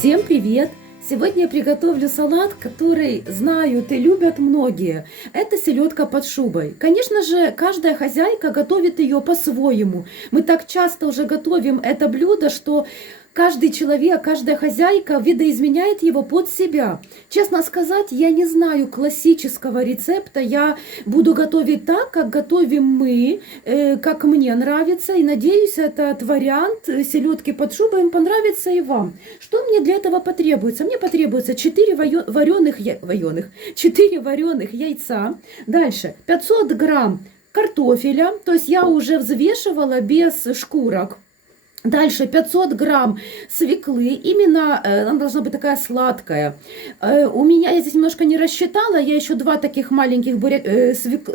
Всем привет! Сегодня я приготовлю салат, который знают и любят многие. Это селедка под шубой. Конечно же, каждая хозяйка готовит ее по-своему. Мы так часто уже готовим это блюдо, что каждый человек, каждая хозяйка видоизменяет его под себя. Честно сказать, я не знаю классического рецепта. Я буду готовить так, как готовим мы, как мне нравится. И надеюсь, этот вариант селедки под шубой им понравится и вам. Что мне для этого потребуется? Мне потребуется 4 вареных яйца. Дальше 500 грамм картофеля. То есть я уже взвешивала без шкурок. Дальше 500 грамм свеклы, именно она должна быть такая сладкая. У меня, я здесь немножко не рассчитала, я еще 2 таких маленьких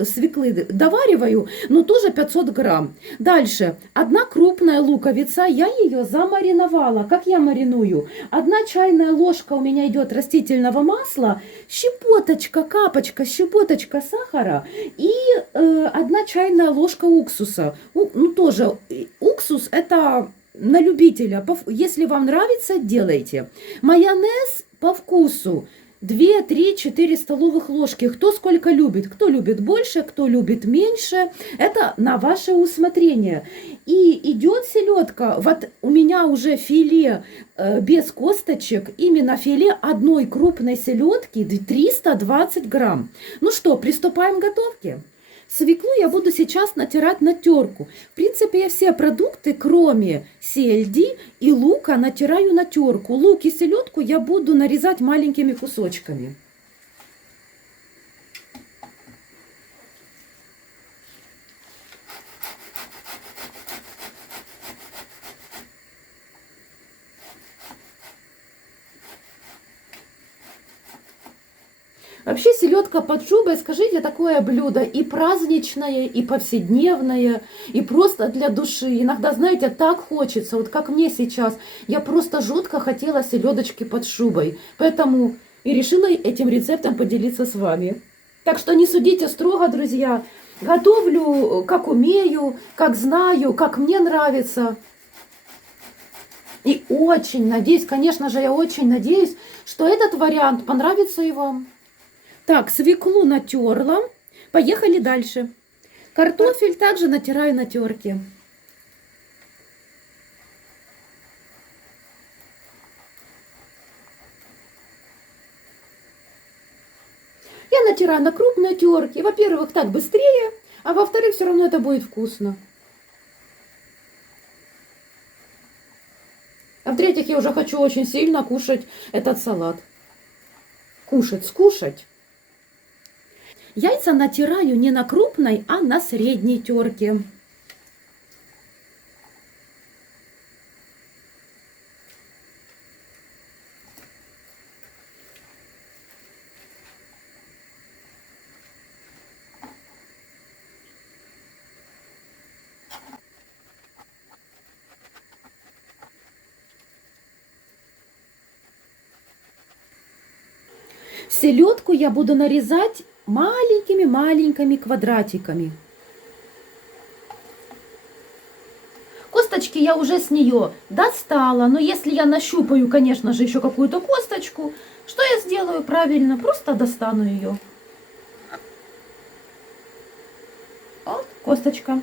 свеклы довариваю, но тоже 500 грамм. Дальше 1 крупная луковица, я ее замариновала. Как я мариную? 1 чайная ложка у меня идет растительного масла, щепоточка, капочка, щепоточка сахара и 1 чайная ложка уксуса. Ну тоже уксус это на любителя. Если вам нравится, делайте. Майонез по вкусу. 2, 3, 4 столовых ложки. Кто сколько любит. Кто любит больше, кто любит меньше. Это на ваше усмотрение. И идет селедка. Вот у меня уже филе без косточек. Именно филе одной крупной селедки 320 грамм. Ну что, приступаем к готовке. Свеклу я буду сейчас натирать на терку. В принципе, я все продукты, кроме сельди и лука, натираю на терку. Лук и селедку я буду нарезать маленькими кусочками. Вообще селедка под шубой, скажите, такое блюдо и праздничное, и повседневное, и просто для души. Иногда, знаете, так хочется, вот как мне сейчас. Я просто жутко хотела селедочки под шубой. Поэтому и решила этим рецептом поделиться с вами. Так что не судите строго, друзья. Готовлю, как умею, как знаю, как мне нравится. И очень надеюсь, конечно же, я очень надеюсь, что этот вариант понравится и вам. Так, свеклу натерла. Поехали дальше. Картофель также натираю на терке. Я натираю на крупной терке. Во-первых, так быстрее, а во-вторых, все равно это будет вкусно. А в-третьих, я уже хочу очень сильно кушать этот салат. Скушать. Яйца натираю не на крупной, а на средней терке. Селедку я буду нарезать маленькими квадратиками. Косточки я уже с нее достала, но если я нащупаю, конечно же, еще какую-то косточку, что я сделаю правильно? Просто достану ее. Вот косточка.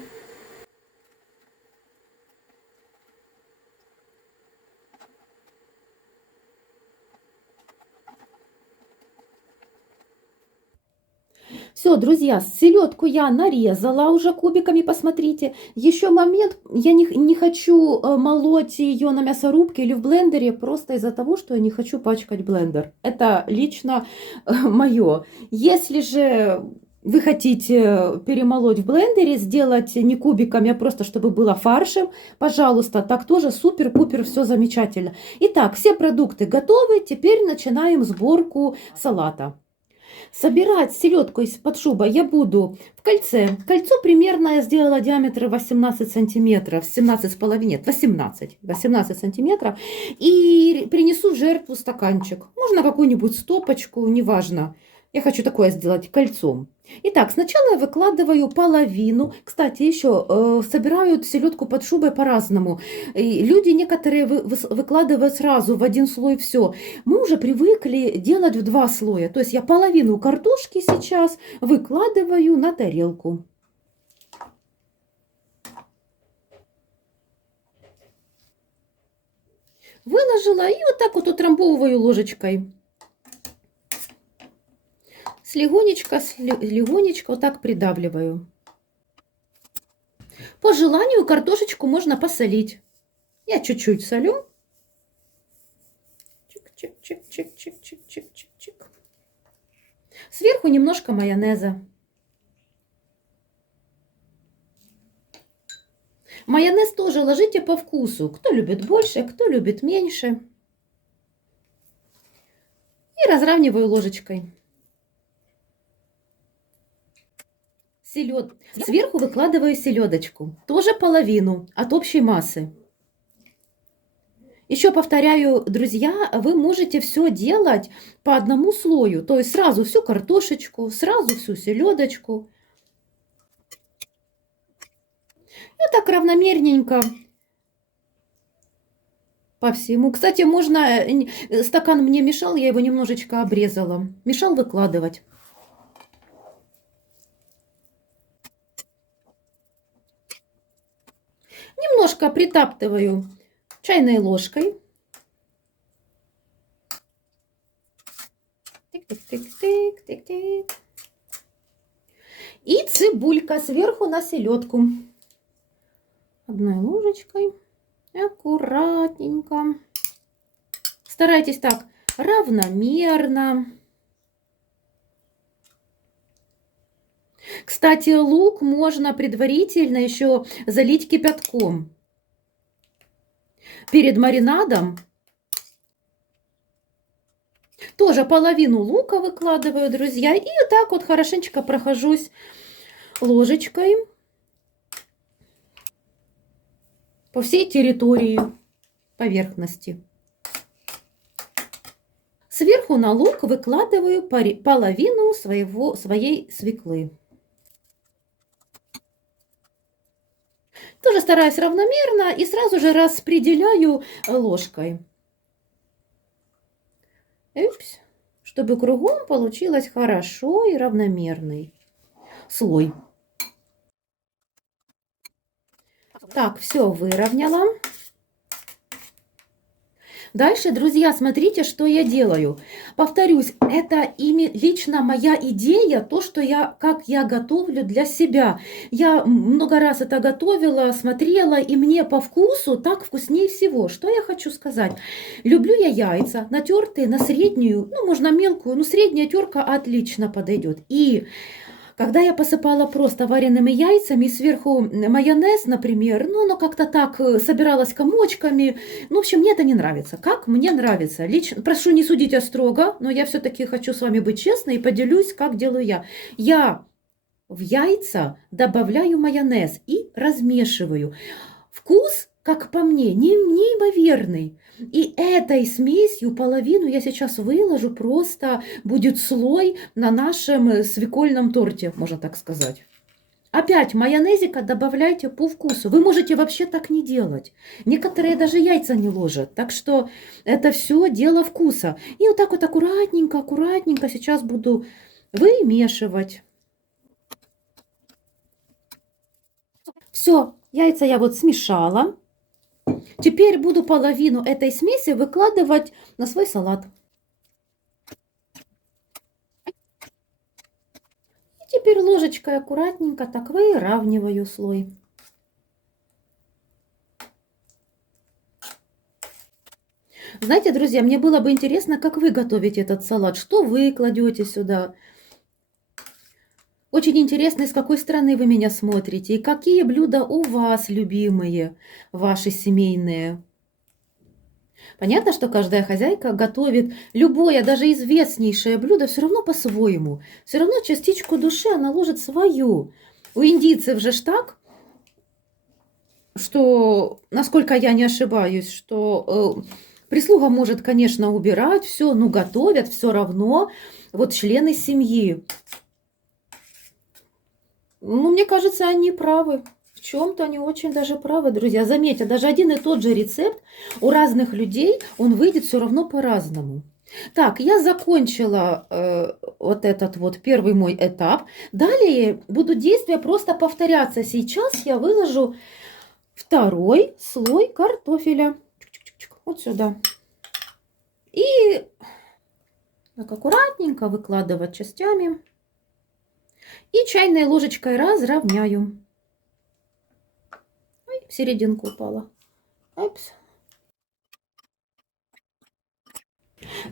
Все, друзья, селедку я нарезала уже кубиками, посмотрите. Еще момент, я не хочу молоть ее на мясорубке или в блендере, просто из-за того, что я не хочу пачкать блендер. Это лично мое. Если же вы хотите перемолоть в блендере, сделать не кубиками, а просто чтобы было фаршем, пожалуйста, так тоже супер-пупер, все замечательно. Итак, все продукты готовы, теперь начинаем сборку салата. Собирать селедку из-под шубы я буду в кольце. Кольцо примерно я сделала диаметр 18 сантиметров, 17,5, нет, 18 сантиметров. И принесу в жертву стаканчик. Можно какую-нибудь стопочку, неважно. Я хочу такое сделать кольцом. Итак, сначала я выкладываю половину. Кстати, еще собирают селедку под шубой по-разному. И люди некоторые выкладывают сразу в один слой все. Мы уже привыкли делать в два слоя. То есть я половину картошки сейчас выкладываю на тарелку. Выложила и вот так вот утрамбовываю ложечкой. Легонечко вот так придавливаю. По желанию картошечку можно посолить. Я чуть-чуть солю. Чик-чик-чик-чик-чик-чик-чик-чик. Сверху немножко майонеза. Майонез тоже ложите по вкусу. Кто любит больше, кто любит меньше. И разравниваю ложечкой. Сверху выкладываю селедочку. Тоже половину от общей массы. Еще повторяю, друзья, вы можете все делать по одному слою. То есть сразу всю картошечку, сразу всю селедочку. И так равномерненько по всему. Кстати, можно... Стакан мне мешал, я его немножечко обрезала. Мешал выкладывать. Немножко притаптываю чайной ложкой. Тик-тик-тик-тик-тик-тик. И цибулька сверху на селедку. Одной ложечкой. Аккуратненько. Старайтесь так равномерно. Кстати, лук можно предварительно еще залить кипятком. Перед маринадом тоже половину лука выкладываю, друзья. И вот так вот хорошенечко прохожусь ложечкой по всей территории поверхности. Сверху на лук выкладываю половину своей свеклы. Тоже стараюсь равномерно и сразу же распределяю ложкой. Упс, чтобы кругом получилось хорошо и равномерный слой. Так, все выровняла. Дальше, друзья, смотрите, что я делаю. Повторюсь, это лично моя идея, то, что как я готовлю для себя. Я много раз это готовила, смотрела, и мне по вкусу так вкуснее всего. Что я хочу сказать? Люблю я яйца, натертые на среднюю, ну, можно мелкую, но средняя терка отлично подойдет. И когда я посыпала просто вареными яйцами, сверху майонез, например, ну, оно как-то так собиралось комочками. Ну, в общем, мне это не нравится. Как мне нравится. Лично, прошу, не судите строго, но я все-таки хочу с вами быть честной и поделюсь, как делаю я. Я в яйца добавляю майонез и размешиваю. Вкус, как по мне, неимоверный. И этой смесью половину я сейчас выложу, просто будет слой на нашем свекольном торте, можно так сказать. Опять майонезика добавляйте по вкусу. Вы можете вообще так не делать. Некоторые даже яйца не ложат. Так что это все дело вкуса. И вот так вот аккуратненько, аккуратненько сейчас буду вымешивать. Все, яйца я вот смешала. Теперь буду половину этой смеси выкладывать на свой салат. И теперь ложечкой аккуратненько так выравниваю слой. Знаете, друзья, мне было бы интересно, как вы готовите этот салат, что вы кладете сюда. Очень интересно, из какой страны вы меня смотрите и какие блюда у вас любимые, ваши семейные. Понятно, что каждая хозяйка готовит любое, даже известнейшее блюдо все равно по-своему. Все равно частичку души она ложит свою. У индийцев же ж так, что, насколько я не ошибаюсь, что прислуга может, конечно, убирать все, но готовят все равно вот члены семьи. Ну, мне кажется, они правы. В чем-то они очень даже правы, друзья. Заметьте, даже один и тот же рецепт у разных людей, он выйдет все равно по-разному. Так, я закончила вот этот вот первый мой этап. Далее будут действия просто повторяться. Сейчас я выложу второй слой картофеля. Чик-чик-чик-чик. Вот сюда. И так аккуратненько выкладывать частями. И чайной ложечкой разровняю. Ой, в серединку упала. Опс.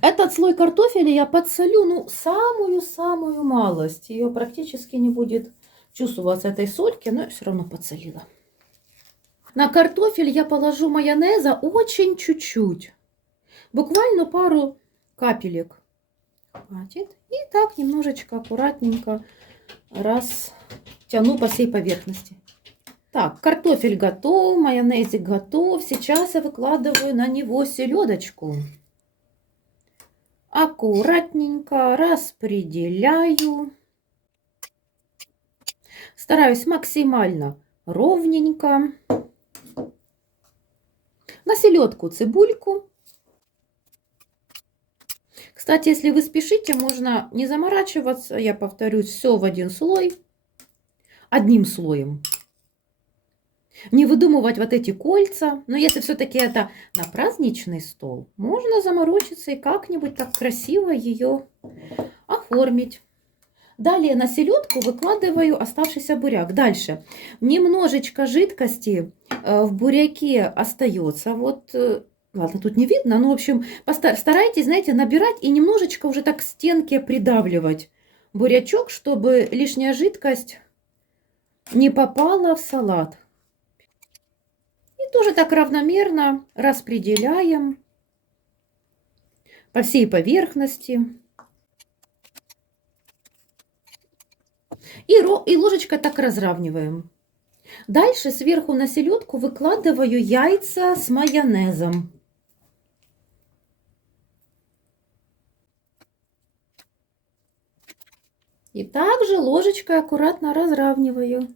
Этот слой картофеля я подсолю, ну, самую-самую малость. Ее практически не будет чувствоваться этой сольки, но я все равно подсолила. На картофель я положу майонеза очень чуть-чуть. Буквально пару капелек. Хватит. И так немножечко аккуратненько растяну по всей поверхности. Так, картофель готов, майонезик готов. Сейчас я выкладываю на него селедочку. Аккуратненько распределяю. Стараюсь максимально ровненько. На селедку цибульку. Кстати, если вы спешите, можно не заморачиваться. Я повторюсь, все в один слой. Одним слоем. Не выдумывать вот эти кольца. Но если все-таки это на праздничный стол, можно заморочиться и как-нибудь так красиво ее оформить. Далее на селедку выкладываю оставшийся буряк. Дальше. Немножечко жидкости в буряке остается. Вот, ладно, тут не видно, но, в общем, старайтесь, знаете, набирать и немножечко уже так к стенке придавливать бурячок, чтобы лишняя жидкость не попала в салат. И тоже так равномерно распределяем по всей поверхности. И ложечкой так разравниваем. Дальше сверху на селедку выкладываю яйца с майонезом. И также ложечкой аккуратно разравниваю.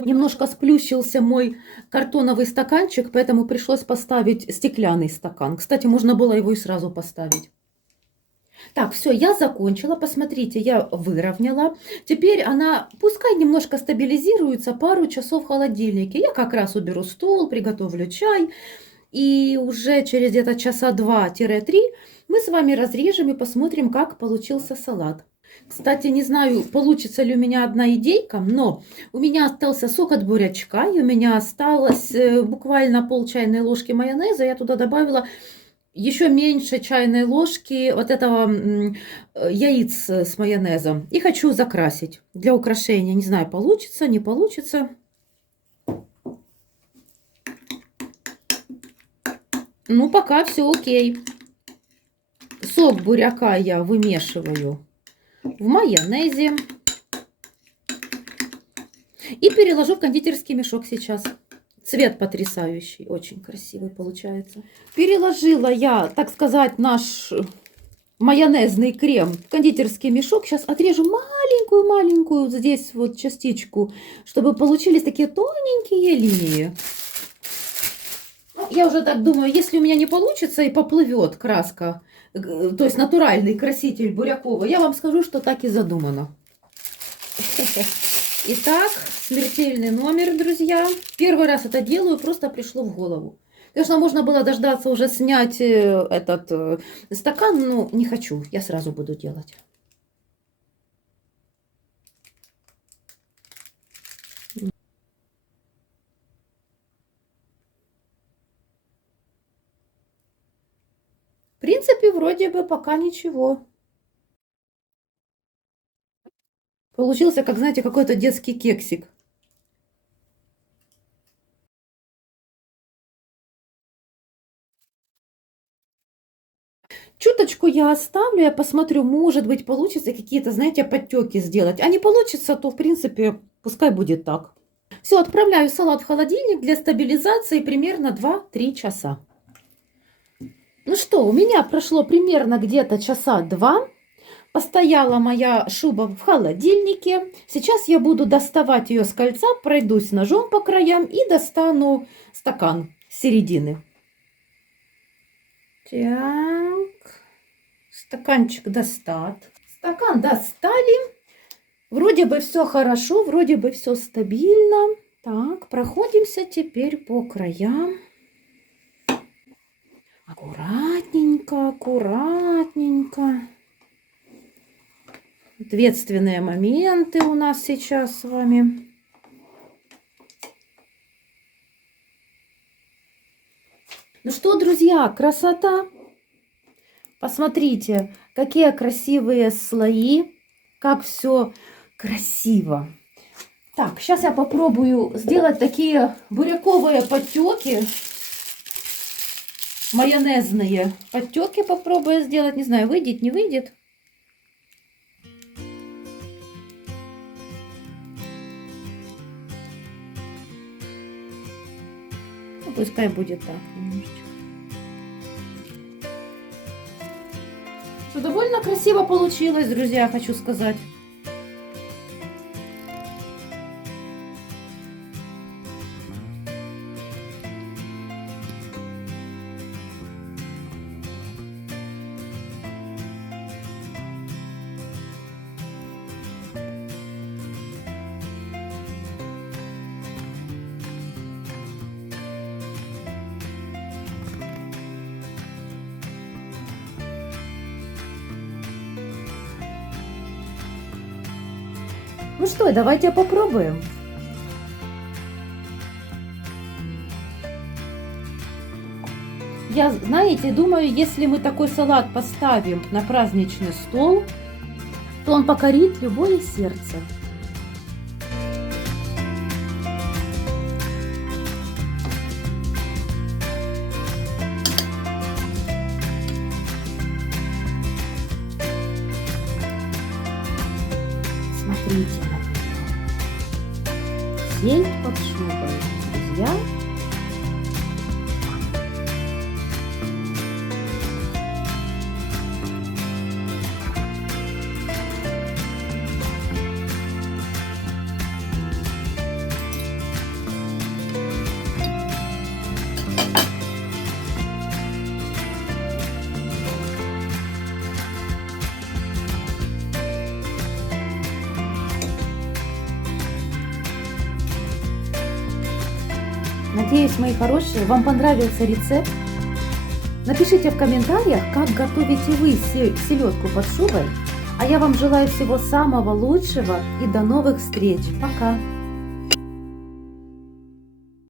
Немножко сплющился мой картоновый стаканчик, поэтому пришлось поставить стеклянный стакан. Кстати, можно было его и сразу поставить. Так, все, я закончила. Посмотрите, я выровняла. Теперь она, пускай немножко стабилизируется, пару часов в холодильнике. Я как раз уберу стол, приготовлю чай. И уже через где-то часа 2-3 мы с вами разрежем и посмотрим, как получился салат. Кстати, не знаю, получится ли у меня одна идейка, но у меня остался сок от бурячка, и у меня осталось буквально пол чайной ложки майонеза. Я туда добавила еще меньше чайной ложки вот этого яиц с майонезом. И хочу закрасить для украшения. Не знаю, получится, не получится. Ну, пока все окей. Сок буряка я вымешиваю в майонезе. И переложу в кондитерский мешок сейчас. Цвет потрясающий, очень красивый получается. Переложила я, так сказать, наш майонезный крем в кондитерский мешок. Сейчас отрежу маленькую-маленькую здесь вот частичку, чтобы получились такие тоненькие линии. Ну, я уже так думаю, если у меня не получится и поплывет краска, то есть натуральный краситель буряковый, я вам скажу, что так и задумано. Итак, смертельный номер, друзья. Первый раз это делаю, просто пришло в голову. Конечно, можно было дождаться уже снять этот стакан, но не хочу, я сразу буду делать. В принципе, вроде бы пока ничего. Получился, как, знаете, какой-то детский кексик. Чуточку я оставлю, я посмотрю, может быть, получится какие-то, знаете, подтеки сделать. А не получится, то, в принципе, пускай будет так. Все, отправляю салат в холодильник для стабилизации примерно 2-3 часа. Ну что, у меня прошло примерно где-то часа 2. Постояла моя шуба в холодильнике. Сейчас я буду доставать ее с кольца, пройдусь ножом по краям и достану стакан с середины. Так, стаканчик достат. Стакан достали. Вроде бы все хорошо, вроде бы все стабильно. Так, проходимся теперь по краям. Аккуратненько, аккуратненько. Ответственные моменты у нас сейчас с вами. Ну что, друзья, красота! Посмотрите, какие красивые слои, как все красиво. Так, сейчас я попробую сделать такие буряковые подтеки. Майонезные подтеки попробую сделать. Не знаю, выйдет, не выйдет. Ну, пускай будет так немножечко. Что довольно красиво получилось, друзья, хочу сказать. Ну что, давайте попробуем. Я, знаете, думаю, если мы такой салат поставим на праздничный стол, то он покорит любое сердце. Смотрите на меня. Сельдь под шубой, друзья. Надеюсь, мои хорошие, вам понравился рецепт. Напишите в комментариях, как готовите вы селедку под шубой. А я вам желаю всего самого лучшего и до новых встреч. Пока!